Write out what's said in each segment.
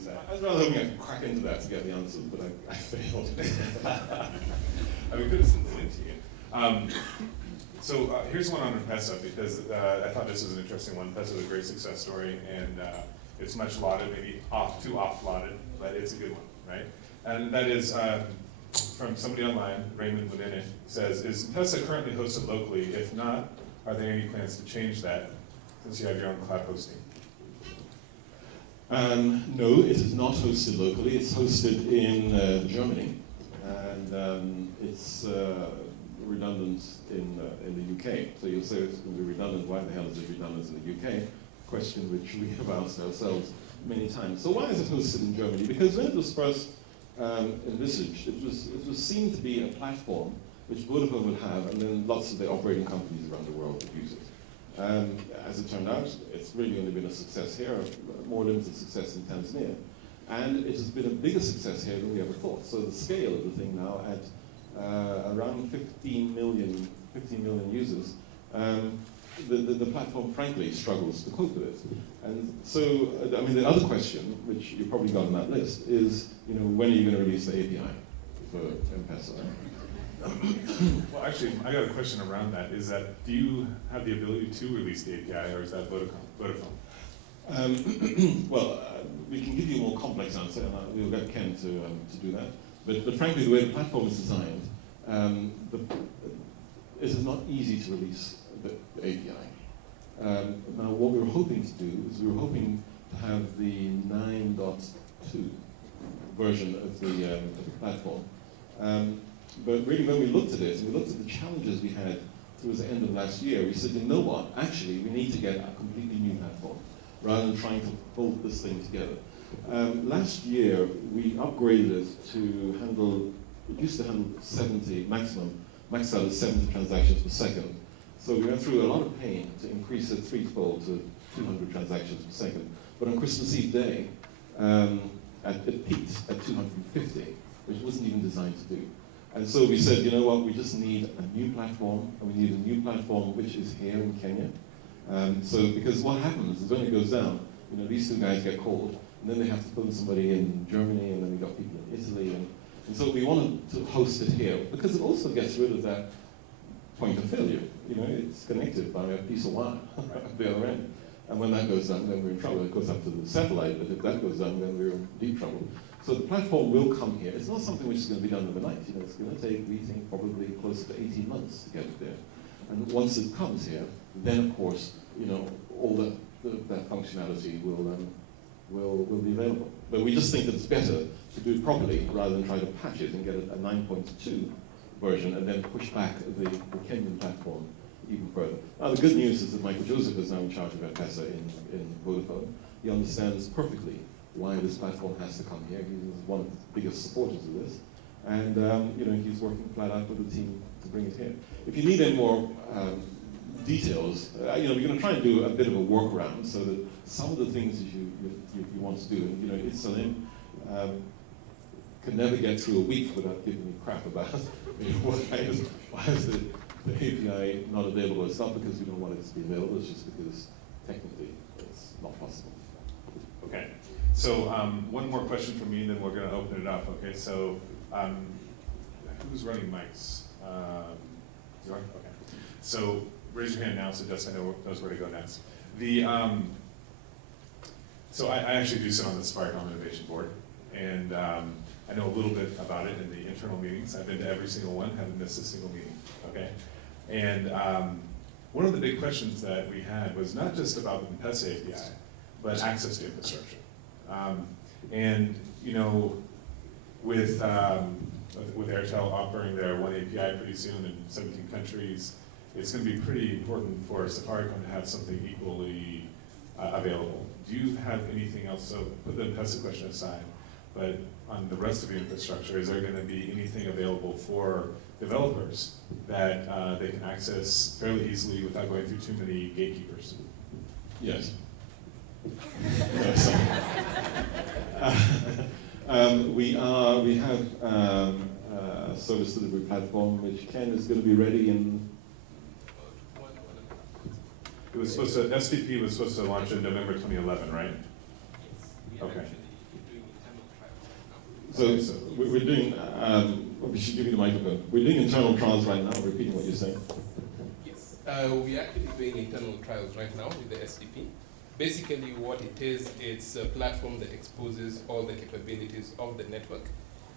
use that? I was rather hoping I could crack into that to get the answers, but I failed. I mean, good to send it to you. So here's one on M-Pesa, because I thought this was an interesting one. M-Pesa is a great success story, and it's much lauded, maybe too oft lauded, but it's a good one, right? And that is from somebody online, Raymond Winine, says, is M-Pesa currently hosted locally? If not, are there any plans to change that since you have your own cloud hosting? No, it is not hosted locally. It's hosted in Germany, and it's redundant in the UK. So you'll say it's going to be redundant. Why the hell is it redundant in the UK? Question which we have asked ourselves many times. So why is it hosted in Germany? Because when it was first envisaged, it was seen to be a platform which Vodafone would have, and then lots of the operating companies around the world would use it. As it turned out, it's really only been a success here, a more limited success in Tanzania. And it has been a bigger success here than we ever thought. So the scale of the thing now at around 15 million users, the platform frankly struggles to cope with it. And so, I mean, the other question, which you probably got on that list, is, when are you going to release the API for M-Pesa? Well, actually, I got a question around that. Is that, do you have the ability to release the API, or is that Vodafone? Well, we can give you a more complex answer, and we'll get Ken to do that. But frankly, the way the platform is designed, it is not easy to release the API. Now, what we were hoping to do is we were hoping to have the 9.2 version of the platform. But really, when we looked at it, and we looked at the challenges we had towards the end of last year, we said, you know what, actually, we need to get a completely new platform, rather than trying to bolt this thing together. Last year, we upgraded it to handle, it used to handle 70, max out at 70 transactions per second. So we went through a lot of pain to increase it threefold to 200 transactions per second. But on Christmas Eve day, it peaked at 250, which wasn't even designed to do. And so we said, you know what, we just need a new platform, and we need a new platform which is here in Kenya. Because what happens is when it goes down, these two guys get called, and then they have to phone somebody in Germany, and then we got people in Italy, and so we wanted to host it here, because it also gets rid of that point of failure. It's connected by a piece of wire at the other end. And when that goes down, then we're in trouble. It goes up to the satellite, but if that goes down, then we're in deep trouble. So the platform will come here. It's not something which is going to be done overnight. It's going to take, we think, probably closer to 18 months to get it there. And once it comes here, then of course, all that functionality will be available. But we just think that it's better to do it properly rather than try to patch it and get a 9.2 version and then push back the Kenyan platform even further. Now the good news is that Michael Joseph is now in charge of M-Pesa in Vodafone. He understands perfectly why this platform has to come here. He's one of the biggest supporters of this. And he's working flat out with the team to bring it here. If you need any more details, we're going to try and do a bit of a workaround so that some of the things that you want to do, and Salim can never get through a week without giving me crap about why is the API not available. It's not because we don't want it to be available, it's just because technically it's not possible. Okay, so one more question from me, and then we're going to open it up. Okay, so who's running mics? You are? Okay. So raise your hand now so Jessica knows where to go next. So I actually do sit on the Safaricom Innovation Board, and I know a little bit about it in the internal meetings. I've been to every single one, haven't missed a single meeting, okay? And one of the big questions that we had was not just about the M-Pesa API, but access to infrastructure. With Airtel offering their one API pretty soon in 17 countries, it's going to be pretty important for Safaricom to have something equally available. Do you have anything else? So put the M-Pesa question aside, but on the rest of the infrastructure, is there going to be anything available for developers that they can access fairly easily without going through too many gatekeepers? Yes. We have a service delivery platform which Ken is going to be ready in. It was supposed to, SDP was supposed to launch in November 2011, right? Yes, we are Okay. actually So we're doing, we should give you the microphone. We're doing internal trials right now, repeating what you're saying. Yes, we're actually doing internal trials right now with the SDP. Basically what it is, it's a platform that exposes all the capabilities of the network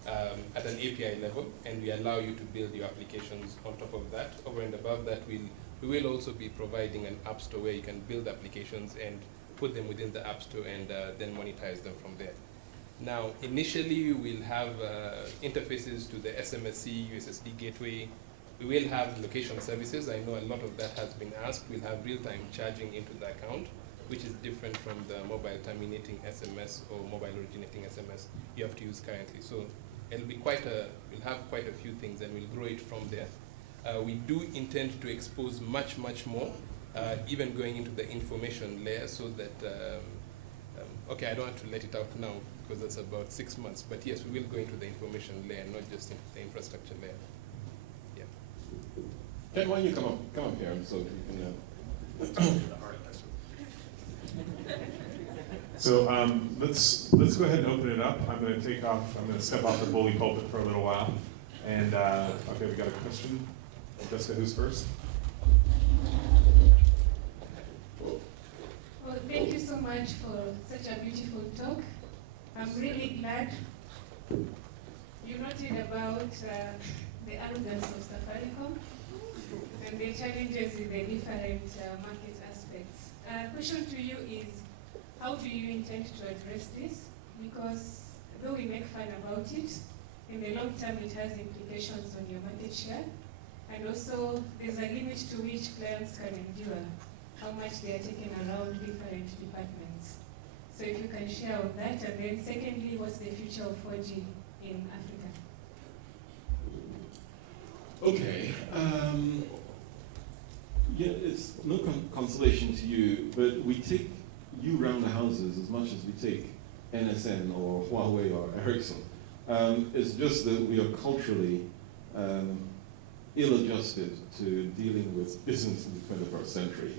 at an API level, and we allow you to build your applications on top of that. Over and above that, we will also be providing an app store where you can build applications and put them within the app store and then monetize them from there. Now, initially, we'll have interfaces to the SMSC, USSD gateway. We will have location services. I know a lot of that has been asked. We'll have real-time charging into the account, which is different from the mobile terminating SMS or mobile originating SMS you have to use currently. So it'll be we'll have quite a few things, and we'll grow it from there. We do intend to expose much, much more, even going into the information layer, so that, okay, I don't have to let it out now because that's about 6 months, but yes, we will go into the information layer, not just into the infrastructure layer. Yeah. Ken, why don't you come up here so we can... So let's go ahead and open it up. I'm going to step off the bully pulpit for a little while. And okay, we got a question. Jessica, who's first? Well, thank you so much for such a beautiful talk. I'm really glad you noted about the arrogance of Safaricom and the challenges with the different market aspects. Question to you is, how do you intend to address this? Because though we make fun about it, in the long term it has implications on your market share. And also, there's a limit to which clients can endure, how much they are taken around different departments. So if you can share on that, and then secondly, what's the future of 4G in Africa? Okay. Yeah, it's no consolation to you, but we take you round the houses as much as we take NSN or Huawei or Ericsson. It's just that we are culturally ill-adjusted to dealing with business in the 21st century.